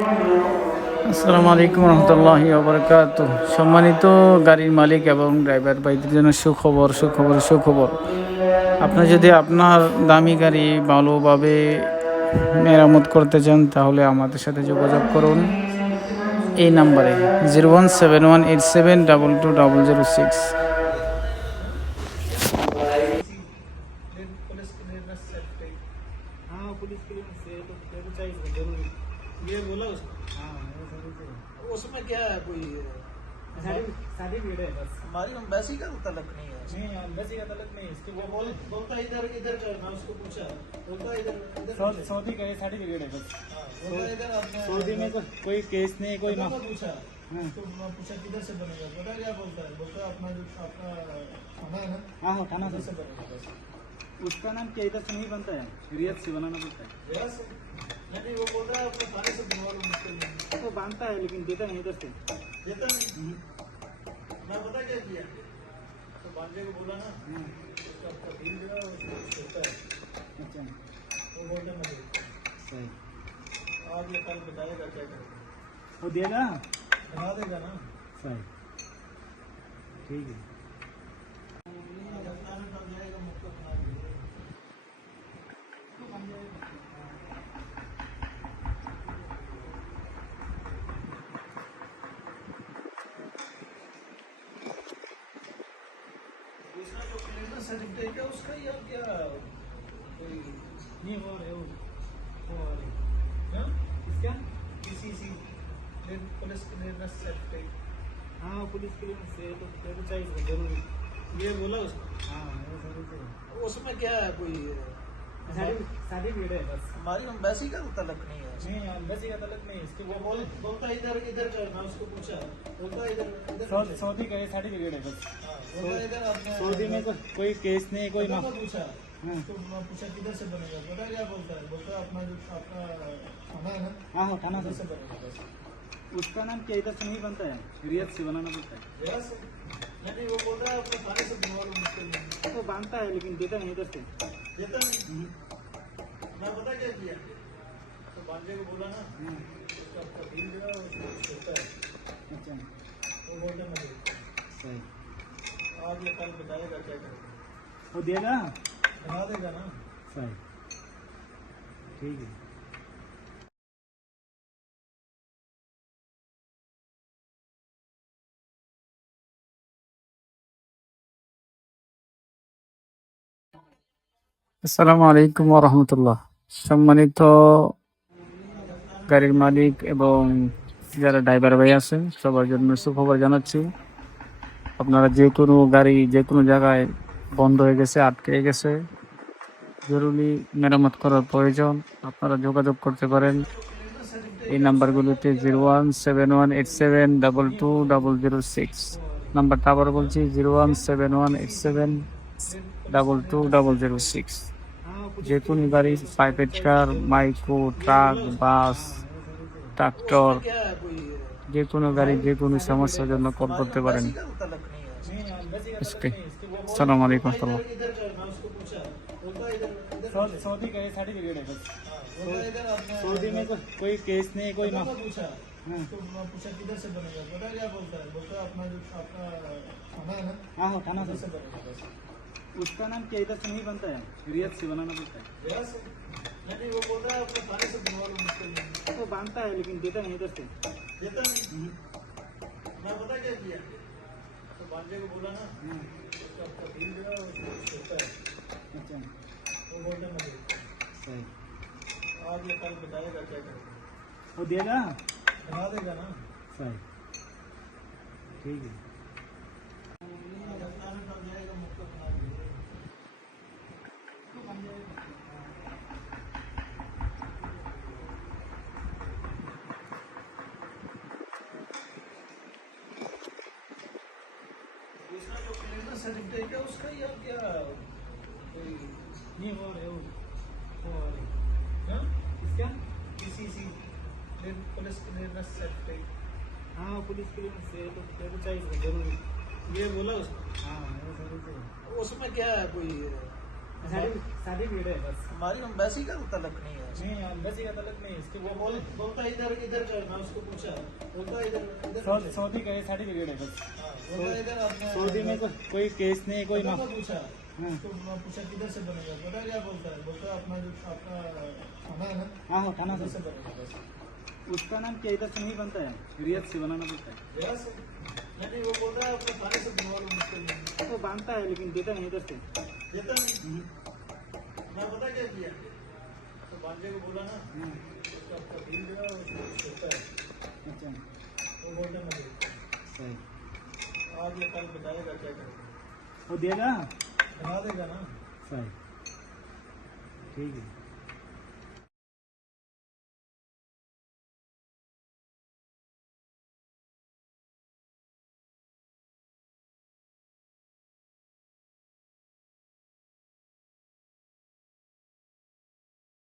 আসসালামু আলাইকুম রহমতুল্লাহি ওবরাকাতুহ। সম্মানিত গাড়ির মালিক এবং ড্রাইভার ভাইদের জন্য সুখবর সুখবর সুখবর। আপনি যদি আপনার দামি গাড়ি ভালোভাবে মেরামত করতে চান তাহলে আমাদের সাথে যোগাযোগ করুন এই নাম্বারে 01718722006। Police clearance certificate. हाँ पुलिस क्लियरेंस है तो चाहिए जरूरी। ये बोला उसको। हाँ वो जरूरी है। उसमें क्या है कोई सर्टिफिकेट है बस। हमारी एम्बेसी का तलक नहीं है। नहीं एम्बेसी का तलक नहीं है इसके। वो बोलता इधर इधर का। मैं उसको पूछा बोलता इधर सऊदी का सर्टिफिकेट है बस। बोलता इधर सऊदी में कोई केस नहीं कोई ना पूछा। तो मैं पूछा किधर से बनेगा पता क्या बोलता है। बोलता अपना जो आपका थाना है ना। हाँ थाना से बनेगा बस। उसका नाम क्या इधर से नहीं बनता है रियाद से बनाना पड़ता है। रियाद से नहीं वो बोल रहा है अपने थाने से बनवा लो मुश्किल नहीं। वो बांधता है लेकिन देता नहीं इधर से देता नहीं। मैं पता क्या किया तो बांधे को बोला ना उसका आपका बिल जो है वो देता है। अच्छा वो बोलते मैं सही आज ये कल बताएगा क्या करेगा। वो देगा बना देगा ना सही ठीक है। दूसरा जो क्लियरेंस सर्टिफिकेट है उसका या क्या कोई नहीं वो है वो क्या इसका पीसीसी पुलिस क्लियरेंस सर्टिफिकेट। हाँ पुलिस क्लियरेंस है तो चाहिए जरूरी। ये बोला उसको। हाँ वो जरूरी है। उसमें क्या है कोई सर्टिफिकेट है बस। हमारी एम्बेसी का तलक नहीं है। नहीं एम्बेसी का तलक नहीं है इसके। वो बोलता इधर इधर का। मैं उसको पूछा बोलता इधर सऊदी का सर्टिफिकेट है बस। सऊदी में कोई केस नहीं कोई ना पूछा। तो मैं पूछा किधर से बनेगा पता क्या बोलता है। बोलता अपना जो आपका थाना है ना। हाँ थाना से बनेगा बस। उसका नाम क्या इधर से नहीं बनता है रियाद से बनाना पड़ता है। रियाद से नहीं वो बोल रहा है अपने थाने से बनवा लो मुश्किल नहीं। वो बांधता है लेकिन देता नहीं इधर से देता नहीं। मैं पता क्या किया तो बांधे को बोला ना उसका आपका बिल जो है वो देता है। अच्छा वो बोलते मैं सही आज ये कल बताएगा क्या करेगा। वो देगा बना देगा ना सही ठीक है। আসসালামু আলাইকুম রহমতুল্লাহ। সম্মানিত গাড়ির মালিক এবং যারা ড্রাইভার ভাই আছে সবার জন্য সুখবর জানাচ্ছি। আপনারা যে কোনো গাড়ি যে কোনো জায়গায় বন্ধ হয়ে গেছে আটকে গেছে জরুরি মেরামত করার প্রয়োজন আপনারা যোগাযোগ করতে পারেন এই নাম্বারগুলোতে 01718722006। নাম্বারটা আবার বলছি 01718722006। যে কোনো গাড়ি private car micro truck bus tractor যে কোনো গাড়ি যে কোনো সমস্যার জন্য কল করতে পারেন। আসসালামু আলাইকুম। सऊदी का सर्टिफिकेट है बस। सऊदी में कोई केस नहीं कोई ना पूछा। तो मैं पूछा किधर से बनेगा पता क्या बोलता है। बोलता अपना जो आपका थाना है ना। हाँ थाना से बनेगा बस। उसका नाम क्या इधर से नहीं बनता है रियाद से बनाना पड़ता है। रियाद से नहीं वो बोल रहा है अपने थाने से बनवा लो मुश्किल नहीं। वो बांधता है लेकिन देता नहीं इधर से देता नहीं। मैं पता क्या किया तो बांधे को बोला ना उसका आपका बिल जो है वो देता है। अच्छा वो बोलते मैं सही आज ये कल बताएगा क्या करेगा। वो देगा बना देगा ना सही ठीक है। दूसरा जो क्लियरेंस सर्टिफिकेट है उसका या क्या कोई नहीं वो है वो क्या इसका पीसीसी पुलिस क्लियरेंस सर्टिफिकेट। हाँ पुलिस क्लियरेंस है तो चाहिए जरूरी। ये बोला उसको। हाँ वो जरूरी है। उसमें क्या है कोई सर्टिफिकेट है बस। हमारी एम्बेसी का तो तलक नहीं है नहीं एम्बेसी का तलक नहीं, इसके वो बोलता इधर इधर का, मैं उसको पूछा, बोलता इधर इधर सऊदी का सर्टिफिकेट है बस। हाँ, बोलता इधर अपने सऊदी में कोई केस नहीं, कोई पता ना। मैं पूछा उसको, मैं पूछा किधर से बनेगा, पता क्या बोलता है, बोलता है अपना जो आपका खाना है ना, हाँ हाँ खाना उधर से से बनेगा बस। उसका नाम क्या इधर से नहीं बनता है, रियाद से बनाना पड़ता है। जरा से नहीं, वो बोल रहा है अपने खाने से बनवा लो, मुश्किल नहीं तो बनता है लेकिन देता नहीं इधर से। देता नहीं। मैं पता क्या किया, तो भांजे को बोला ना, उसका आपका बिल जो है वो छोटा है, अच्छा वो बोलते मैं देता सही, हूँ। आज ये कल बताएगा क्या करेगा, वो देगा बना देगा ना। सही, ठीक है।